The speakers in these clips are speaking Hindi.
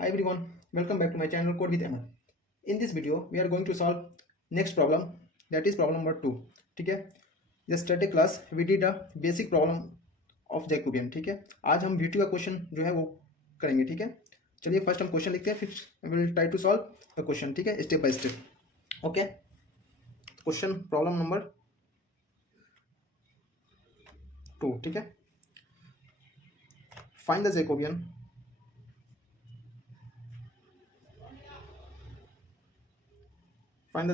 Hi everyone, welcome back to my channel Code with Ahmed. In this video, we are going to solve next problem, that is problem number 2. ठीक है, yesterday class we did a basic problem of Jacobian. ठीक है, आज हम VT का क्वेश्चन जो है वो करेंगे. ठीक है, चलिए फर्स्ट हम क्वेश्चन लिखते हैं, फिर will try to solve the question. ठीक है, step by step. Okay, question problem number 2. ठीक है, find the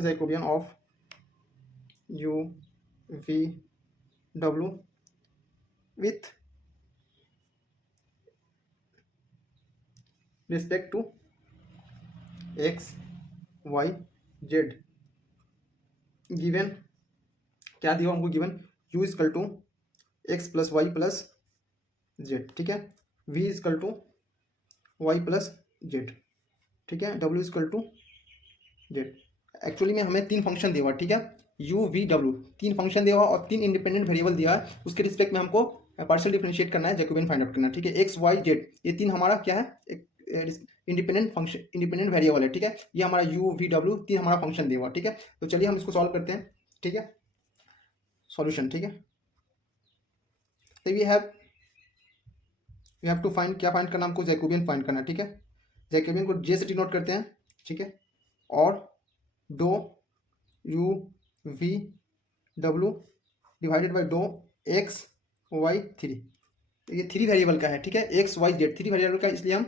Jacobian of u v w with respect to x y z. Given क्या दिया हमको? Given u equal to x plus y plus z. ठीक है, v equal to y plus z. ठीक है, w इजकल टू जेड. एक्चुअली में हमें 3 फंक्शन दिया हुआ. ठीक है, u v w 3 फंक्शन दिया हुआ और 3 इंडिपेंडेंट वेरिएबल दिया है. उसके रिस्पेक्ट में हमको पार्शियल डिफरेंशिएट करना है, जैकोबियन फाइंड आउट करना है. ठीक है, x y z ये 3 हमारा क्या है? एक इंडिपेंडेंट फंक्शन, इंडिपेंडेंट वेरिएबल है. ठीक है, ये हमारा u v w 3 हमारा फंक्शन दिया हुआ. ठीक है, तो चलिए हम इसको सॉल्व करते हैं. ठीक है, सॉल्यूशन. ठीक है, तो वी हैव टू फाइंड, क्या फाइंड करना हमको? जैकोबियन फाइंड करना. ठीक है, जैकोबियन को जे से डिनोट करते हैं. ठीक है, और डो u v w divided by डो x y 3. ये 3 वेरिएबल का है. ठीक है, x y z 3 वेरिएबल का, इसलिए हम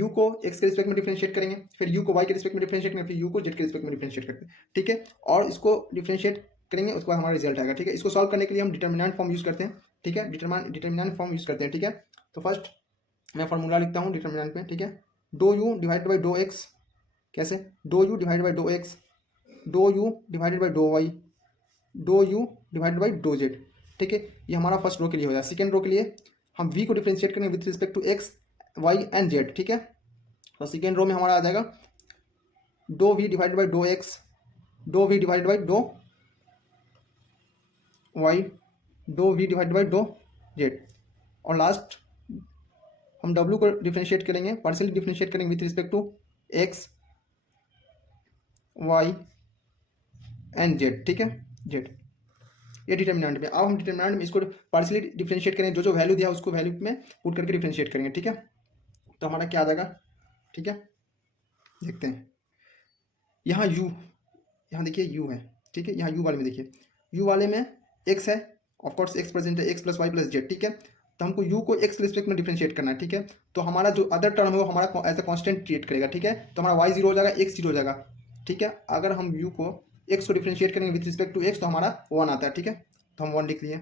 u को x के रिस्पेक्ट में डिफरेंशिएट करेंगे, फिर u को y के रिस्पेक्ट में डिफरेंशिएट करेंगे, फिर u को z के रिस्पेक्ट में डिफरेंशिएट करते हैं. ठीक है, और इसको डिफरेंशिएट करेंगे, उसके बाद हमारा रिजल्ट आएगा. ठीक है, इसको सॉल्व करने के लिए हम डिटर्मिनेंट फॉर्म यूज़ करते हैं. ठीक है, डिटर्मिनेंट फॉर्म यूज़ करते हैं. ठीक है, तो फर्स्ट मैं फार्मूला लिखता हूँ डिटर्मिनेंट में. ठीक है, डो u डिवाइडेड बाई डो x. कैसे? डो u डिवाइडेड बाई डो x, डो u डिवाइडेड बाई डो y, डो u डिवाइडेड बाई डो z. ठीक है, ये हमारा फर्स्ट रो के लिए हो जाए. सेकेंड रो के लिए हम v को डिफरेंशिएट करेंगे with respect to x y and z. ठीक है, तो सेकेंड रो में हमारा आ जाएगा डो v डिवाइडेड बाई डो x, डो v डिवाइडेड बाई डो y, डो v डिवाइडेड बाई डो z, और लास्ट हम w को डिफरेंशिएट करेंगे, पार्शियली डिफरेंशिएट करेंगे with respect to x y and z. ठीक है, z ये डिटर्मिनेंट में. अब हम डिटर्मिनेंट में इसको पार्शियली डिफरेंशिएट करेंगे, जो जो वैल्यू दिया उसको वैल्यू में पुट करके डिफरेंशिएट करेंगे. ठीक है, तो हमारा क्या आ जाएगा? ठीक है, देखते हैं. यहाँ u, यहाँ देखिए u है. ठीक है, यहाँ u वाले में देखिए, u वाले में x है, ऑफकोर्स x प्रेजेंट है, x plus y plus z. ठीक है, तो हमको u को x के रिस्पेक्ट में डिफरेंशिएट करना है. ठीक है, तो हमारा जो अदर टर्म है वो हमारा एज अ कॉन्स्टेंट ट्रीट करेगा. ठीक है, तो हमारा y 0 हो जाएगा, x 0 हो जाएगा. ठीक है, अगर हम u को x को डिफरेंशिएट करेंगे विथ रिस्पेक्ट टू x तो हमारा 1 आता है. ठीक है, तो हम 1 लिख लिए.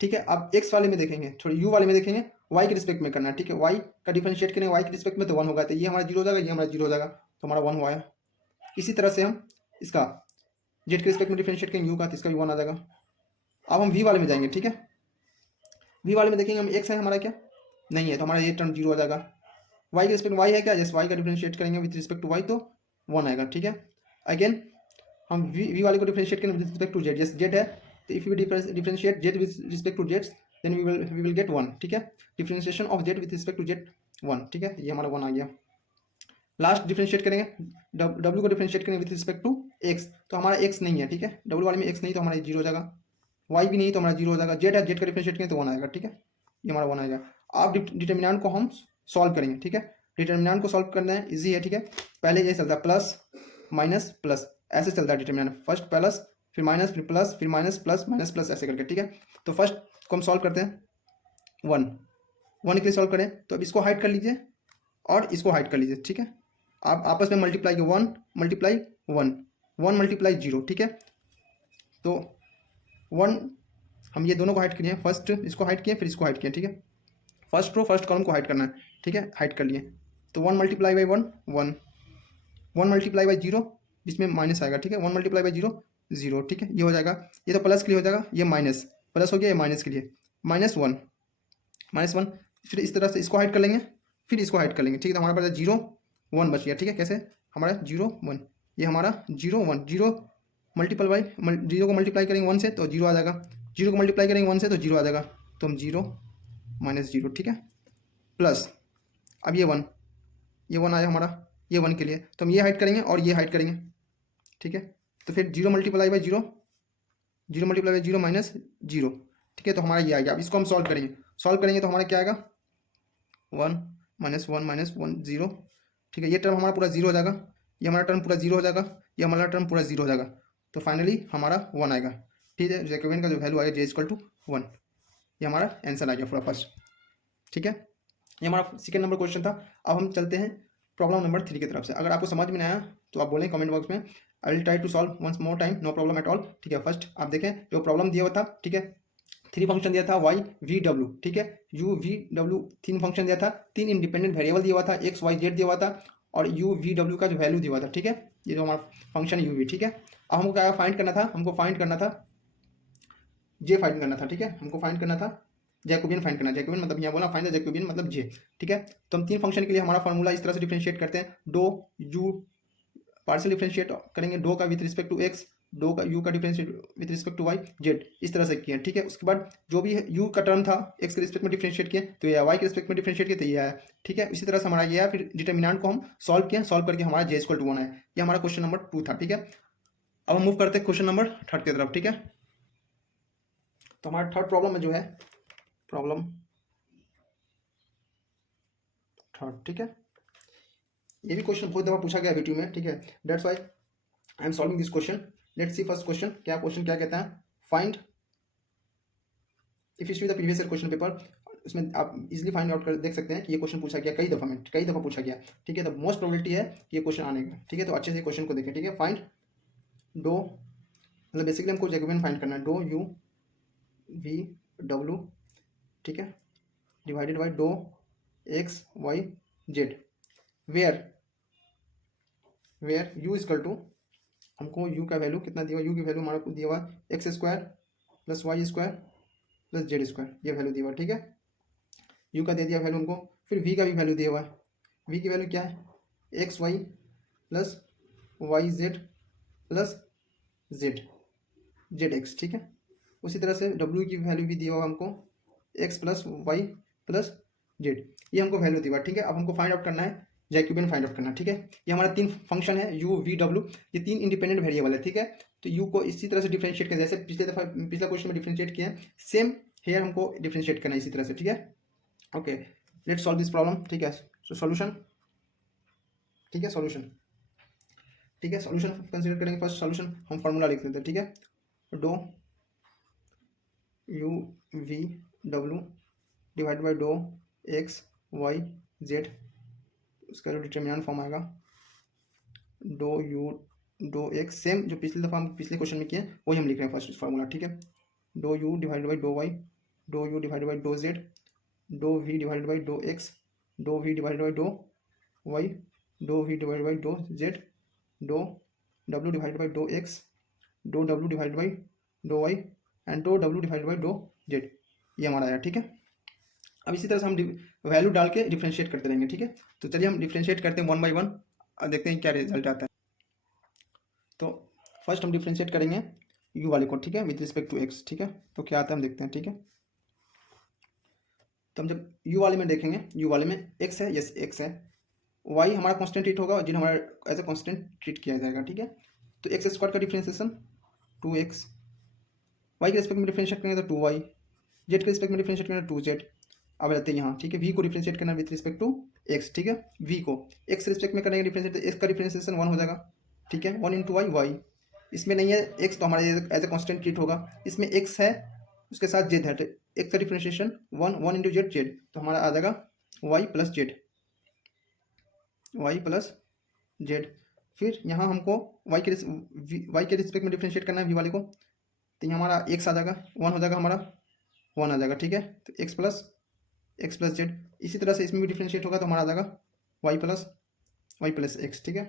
ठीक है, अब x वाले में देखेंगे, थोड़ी u वाले में देखेंगे, y के रिस्पेक्ट में करना है. ठीक है, y का डिफरेंशिएट करेंगे y के रिस्पेक्ट में तो 1 होगा, तो ये हमारा 0 हो जाएगा, ये हमारा 0 हो जाएगा, तो हमारा 1 हुआ है. इसी तरह से हम इसका z के रिस्पेक्ट में डिफरेंशिएट करेंगे u का, तो इसका भी 1 आ जाएगा. अब हम v वाले में जाएंगे. ठीक है, v वाले में देखेंगे हम x है हमारा क्या? नहीं है, तो हमारा ये टर्म 0 हो जाएगा. y के रिस्पेक्ट y है क्या? जैसे y का डिफरेंशिएट करेंगे विथ रिस्पेक्ट टू y तो 1 आएगा. ठीक है, अगेन हम v वाले को डिफरेंशिएट करेंगे विथ रिस्पेक्ट टू z, जैसे z है तो if you differentiate z with respect to z then we will get 1. ठीक है, differentiation of z with respect to z 1. ठीक है, ये हमारा 1 आ गया. लास्ट डिफरेंशिएट करेंगे, w को डिफरेंशिएट करेंगे विथ रिस्पेक्ट टू x, तो हमारा x नहीं है. ठीक है, w वाले में x नहीं तो हमारा 0 हो जाएगा, y भी नहीं तो हमारा 0 हो जाएगा, z है, z का डिफरेंशिएट करेंगे तो 1 आएगा. ठीक है, ये हमारा 1 आएगा. अब डिटर्मिनेंट को हम सॉल्व करेंगे. ठीक है, डिटर्मिनेंट को सॉल्व करना है, इजी है. ठीक है, पहले ये चलता है प्लस माइनस प्लस, ऐसे चलता है डिटर्मिनेंट. फर्स्ट प्लस, फिर माइनस, फिर प्लस, फिर माइनस, प्लस माइनस प्लस, ऐसे करके. ठीक है, तो फर्स्ट को हम सॉल्व करते हैं 1 के लिए सॉल्व करें, तो अब इसको हाइड कर लीजिए और इसको हाइड कर लीजिए. ठीक है, आप आपस में मल्टीप्लाई के 1 मल्टीप्लाई 1, 1 मल्टीप्लाई 0. ठीक है, तो 1 हम ये दोनों को हाइड किए, फर्स्ट इसको हाइड किए, फिर इसको हाइड किए. ठीक है, फर्स्ट रो फर्स्ट कॉलम को हाइड करना है. ठीक है, हाइड कर लिए, तो 1 मल्टीप्लाई बाई 1 1, 1 मल्टीप्लाई बाई 0 जिसमें माइनस आएगा. ठीक है, 1 मल्टीप्लाई बाई 0 0. ठीक है, ये हो जाएगा, ये तो प्लस के लिए हो जाएगा, ये माइनस प्लस हो गया, ये माइनस के लिए -1 -1. फिर इस तरह से इसको हाइड कर लेंगे, फिर इसको हाइड कर लेंगे. ठीक है, तो हमारे पास 0 1 बच गया. ठीक है, कैसे? हमारा 0 1, ये हमारा 0 1, 0 मल्टीपल बाई 0 को मल्टीप्लाई करेंगे 1 से तो 0 आ जाएगा, 0 को मल्टीप्लाई करेंगे 1 से तो 0 आ जाएगा, तो हम 0 -0. ठीक है, प्लस अब ये 1 ये 1 आया हमारा, ये 1 के लिए, तो हम ये हाइड करेंगे और ये हाइड करेंगे, ठीक है। तो फिर 0 multiply by 0, 0 multiply by 0 minus 0, ठीक है। तो हमारा ये आ गया। अब इसको हम सॉल्व करेंगे तो हमारा क्या आएगा, 1 माइनस 1 0, ठीक है। ये टर्म हमारा पूरा 0 हो जाएगा, ये हमारा टर्म पूरा 0 हो जाएगा, ये हमारा टर्म पूरा 0 हो जाएगा, तो फाइनली हमारा 1 आएगा, ठीक है। जैकोबियन का जो वैल्यू आएगा जे इक्वल टू 1, ये हमारा आंसर आ गया पूरा फर्स्ट, ठीक है। ये हमारा सेकंड नंबर क्वेश्चन था। अब हम चलते हैं प्रॉब्लम नंबर 3 की तरफ से। अगर आपको समझ में नहीं आया तो आप बोलें कमेंट बॉक्स में, I will try to solve once more time, no problem at all, ठीक है। फर्स्ट आप देखें जो प्रॉब्लम दिया हुआ था, ठीक है। 3 फंक्शन दिया था y v w, ठीक है। u v w 3 फंक्शन दिया था, 3 इंडिपेंडेंट वेरिएबल दिया हुआ था, x y z दिया हुआ था और u v w का जो वैल्यू दिया हुआ था, ठीक है। ये जो हमारा फंक्शन है u v, ठीक है। अब हमको क्या फाइंड करना था, हमको फाइंड करना था j फाइंड करना था, ठीक है। हमको फाइंड करना था जैकोबियन फाइंड करना है। जैकोबियन मतलब यहाँ बोला फाइंड द जैकोबियन मतलब j, ठीक है। तो हम 3 फंक्शन के लिए हमारा फॉर्मूला इस तरह से डिफरेंशिएट करते हैं, डो u पार्शियल डिफरेंशिएट करेंगे डो का विथ रिस्पेक्ट टू x, डो का u का differentiate with respect to y z, इस तरह से किया, ठीक है। उसके बाद जो भी u का टर्म था x के रिस्पेक्ट में डिफरेंशिएट किए तो ये y के रिस्पेक्ट में डिफरेंशिएट किए तो ये आया, ठीक है। इसी तरह से हमारा ये आया। फिर डिटर्मिनेंट को हम सॉल्व किए, सॉल्व करके हमारा j इक्वल टू 1 आया। ये हमारा क्वेश्चन नंबर 2 था, ठीक है। अब हम मूव करते हैं क्वेश्चन नंबर 3 की तरफ, ठीक है। तो हमारा थर्ड प्रॉब्लम में जो है प्रॉब्लम 3, ठीक है। ये भी क्वेश्चन बहुत दफा पूछा गया वीडियो में, ठीक है। That's why I am solving this question. Let's see first question. Question क्या कहता है, find if you see the previous year question paper, उसमें आप इजीली फाइंड आउट कर देख सकते हैं कि ये क्वेश्चन पूछा गया कई दफा पूछा गया, ठीक है। तो मोस्ट प्रोबेबिलिटी है कि ये क्वेश्चन आने का, ठीक है। तो अच्छे से क्वेश्चन को देखें, ठीक है। फाइंड डो, मतलब बेसिकली हमको जैकोबियन फाइंड करना है, डो u v w, ठीक है, डिवाइडेड बाई डो x y z, where u equal to, हमको u का वैल्यू कितना दिया हुआ, u की वैल्यू हमारा को दिया हुआ x square plus y square plus z square, ये वैल्यू दिया हुआ, ठीक है। u का दे दिया वैल्यू हमको। फिर v का भी वैल्यू दिया हुआ है, v की वैल्यू क्या है, x y plus y z plus z x, ठीक है। उसी तरह से w की वैल्यू भी दिया हुआ हमको, x plus y plus z, ये हमको वैल्यू दिया हुआ, ठीक है। अब हमको फाइंड आउट करना है जैकोबियन फाइंड आउट करना, ठीक है। ये हमारा 3 फंक्शन है u v w, ये 3 इंडिपेंडेंट वेरिएबल है, ठीक है। तो u को इसी तरह से डिफरेंशिएट कर, जैसे पिछला क्वेश्चन में डिफरेंशिएट किया है, सेम हेयर हमको डिफरेंशिएट करना है इसी तरह से, ठीक है। Okay, let's solve this problem, ठीक है। सो सॉल्यूशन, ठीक है, सॉल्यूशन, ठीक है। सॉल्यूशन कंसीडर करेंगे। फर्स्ट सॉल्यूशन हम फार्मूला लिख लेते हैं, ठीक है। डो u v w divide by डो x y z, उसका जो डिटर्मिनेंट फॉर्म आएगा डो u डो x, सेम जो पिछली दफ़ा हम पिछले क्वेश्चन में किए वही हम लिख रहे हैं फर्स्ट फार्मूला, ठीक है। डो u डिवाइड बाई डो y, डो u डिवाइड बाई डो z, डो v डिवाइड बाई डो x, डो v डिवाइड बाई डो y, डो v डिवाइड बाई डो z, डो w डिवाइड बाई डो x, डो w डिवाइड बाई डो y एंड डो w डिवाइड बाई डो z, ये हमारा आया, ठीक है। अब इसी तरह से हम वैल्यू डाल के डिफ्रेंशिएट करते रहेंगे, ठीक है। तो चलिए हम डिफ्रेंशिएट करते हैं 1 बाई 1 और देखते हैं क्या रिजल्ट आता है। तो फर्स्ट हम डिफ्रेंशिएट करेंगे u वाले को, ठीक है, विद रिस्पेक्ट टू x, ठीक है। तो क्या आता है हम देखते हैं, ठीक है। तो हम जब u वाले में देखेंगे, u वाले में x है, यस x है, y हमारा कांस्टेंट ट्रीट होगा, जिन्हें हमारा एज ए कांस्टेंट ट्रीट किया जाएगा, ठीक है। तो एक्स स्क्वायर का डिफ्रेंशिएशन 2x, y के रिस्पेक्ट में डिफ्रेंशिएट करेंगे तो 2y, z के रिस्पेक्ट में डिफ्रेंशिएट करेंगे तो 2z। अब रहते हैं यहाँ, ठीक है। v को डिफ्रेंशिएट करना विथ रिस्पेक्ट टू x, ठीक है। v को x रिस्पेक्ट में करेंगे डिफ्रेंशिएट, तो x का डिफ्रेंशिएशन 1 हो जाएगा, ठीक है। 1 इंटू y, इसमें नहीं है x तो हमारा एज ए कांस्टेंट ट्रीट होगा। इसमें x है, उसके साथ z है, तो x का डिफ्रेंशिएशन 1 इंटू z, तो हमारा आ जाएगा y प्लस z। फिर यहाँ हमको y के रिस्पेक्ट में डिफ्रेंशिएट करना है v वाले को, तो यहाँ हमारा x आ जाएगा, 1 हो जाएगा, हमारा 1 आ जाएगा, ठीक है। तो x प्लस z, इसी तरह से इसमें भी डिफ्रेंशिएट होगा तो हमारा आ जाएगा y प्लस x, ठीक है।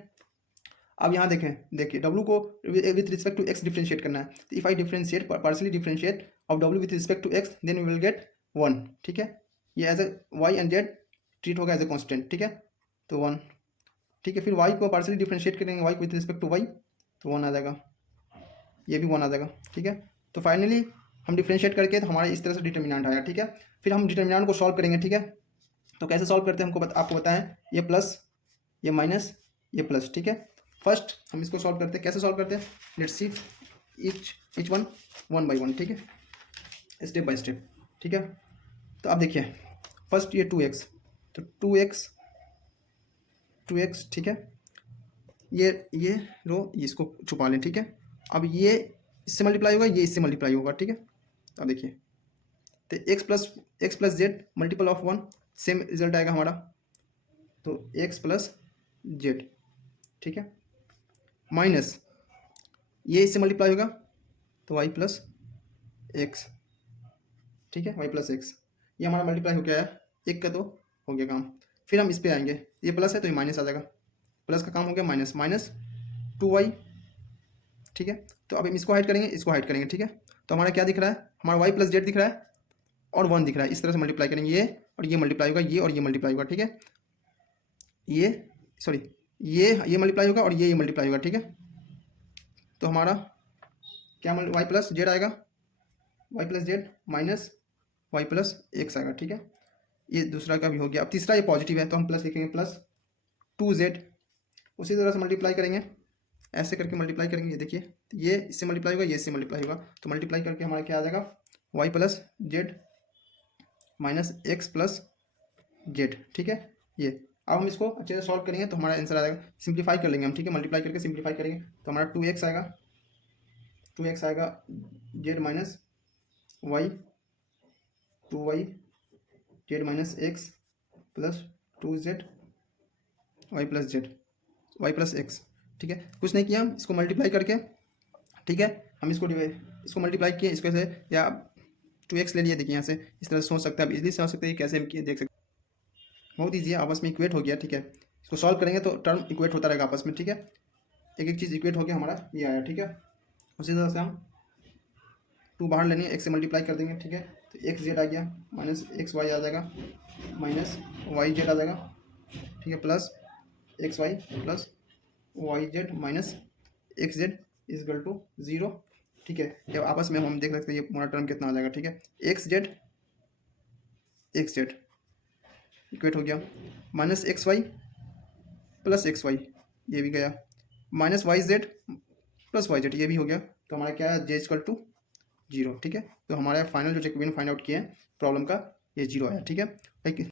अब यहाँ देखिए w को with respect to x differentiate करना है, तो if I differentiate partially differentiate of w with respect to x then we will get 1, ठीक है। ये as a y and z treat होगा एज ए कांस्टेंट, ठीक है, तो 1, ठीक है। फिर y को पार्शियली डिफ्रेंशिएट करेंगे y with respect to y, तो 1 आ जाएगा, ये भी 1 आ जाएगा, ठीक है। तो फाइनली हम डिफ्रेंशिएट करके तो हमारा इस तरह से डिटर्मिनेंट आया, ठीक है। फिर हम डिटर्मिनेंट को सॉल्व करेंगे, ठीक है। तो कैसे सॉल्व करते हैं आपको बताएं, ये प्लस ये माइनस, ये प्लस, ठीक है। फर्स्ट हम इसको सॉल्व करते हैं, कैसे सॉल्व करते हैं, let's see each one one by one, ठीक है, स्टेप बाय स्टेप, ठीक है। तो आप देखिए फर्स्ट ये 2x, तो 2x, ठीक है, ये रो इसको छुपा लें, ठीक है। अब ये इससे मल्टीप्लाई होगा, ये इससे मल्टीप्लाई होगा, ठीक है। तो अब देखिए, तो x plus Z multiple of one, same result आएगा हमारा, तो एक्स प्लस जेड, ठीक है, माइनस ये इससे मल्टीप्लाई होगा तो वाई प्लस एक्स, ठीक है, वाई प्लस एक्स, ये हमारा मल्टीप्लाई हो गया है, एक का तो हो गया काम। फिर हम इस पे आएंगे, ये प्लस है तो ये माइनस आ जाएगा, प्लस का काम हो गया, माइनस माइनस 2y, ठीक है। तो अब हम इसको हाइड करेंगे, इसको हाइड करेंगे, ठीक है। तो हमारा क्या दिख रहा है, हमारा वाई प्लस जेड दिख रहा है और 1 दिख रहा है, इस तरह से मल्टीप्लाई करेंगे, ये और ये मल्टीप्लाई होगा, ये और ये मल्टीप्लाई होगा, ठीक है, ये सॉरी ये मल्टीप्लाई होगा और ये मल्टीप्लाई होगा, ठीक है। तो हमारा क्या वाई प्लस जेड आएगा, y plus z minus y plus x आएगा, ठीक है। ये दूसरा का भी हो गया। अब तीसरा ये पॉजिटिव है तो हम प्लस लिखेंगे, प्लस 2z, उसी तरह से मल्टीप्लाई करेंगे, ऐसे करके मल्टीप्लाई करेंगे, ये देखिए ये इससे मल्टीप्लाई होगा, ये इससे मल्टीप्लाई होगा, तो मल्टीप्लाई करके हमारा क्या आ जाएगा, y plus z minus x plus z, ठीक है। ये अब हम इसको अच्छे से सॉल्व करेंगे तो हमारा आंसर आ जाएगा, सिंप्लीफाई कर लेंगे हम, ठीक है, मल्टीप्लाई करके सिंप्लीफाई करेंगे तो हमारा 2x आएगा, 2x आएगा z minus y, 2y z minus x plus 2z y plus z y plus x, ठीक है। कुछ नहीं किया हम इसको मल्टीप्लाई करके, ठीक है, हम इसको मल्टीप्लाई किए, इसको से या 2x ले लिए, देखिए यहाँ से इस तरह से सोच सकते हैं, आप इजीली समझ सकते हैं कैसे हम किए, देख सकते हैं बहुत ईजी है, आपस में इक्वेट हो गया, ठीक है। इसको सॉल्व करेंगे तो टर्म इक्वेट होता रहेगा आपस में, ठीक है, एक एक चीज़ इक्वेट हो गया हमारा, ये आया, ठीक है। उसी तरह से हम 2 बाहर लेंगे, x से मल्टीप्लाई कर देंगे, ठीक है, तो एक्स जेड आ गया माइनस एक्स वाई आ जाएगा, माइनस वाई जेड आ जाएगा, ठीक है, plus x y plus y z minus x z equal to 0, ठीक है। जब आपस में हम देख सकते हैं ये पूरा टर्म कितना आ जाएगा, ठीक है, एक्स जेड इक्वेट हो गया, minus x y plus x y, ये भी गया, minus y z plus y z, ये भी हो गया, तो हमारा क्या है, जे इजकल टू 0, ठीक है। तो हमारा फाइनल जो जैकोबियन फाइंड आउट किया है प्रॉब्लम का, ये 0 आया, ठीक है।